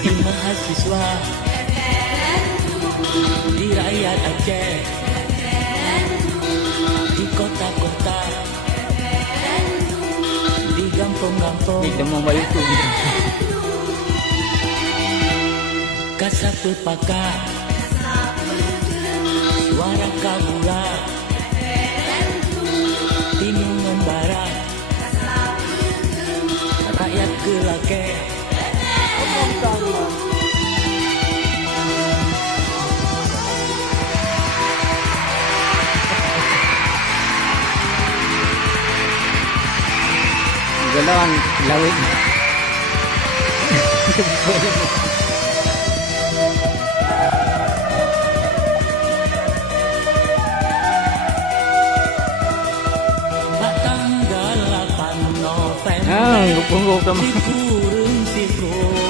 di mahasiswa, di rakyat Aceh, di kota-kota, di kampung-kampung, Di demam bayu tu. kasapul pakar, suara kabula, tinungan barat, rakyat kelake. Galauan lawit. Pak tanggal 8 November Ah, gupung-gupung. si kurung si kurung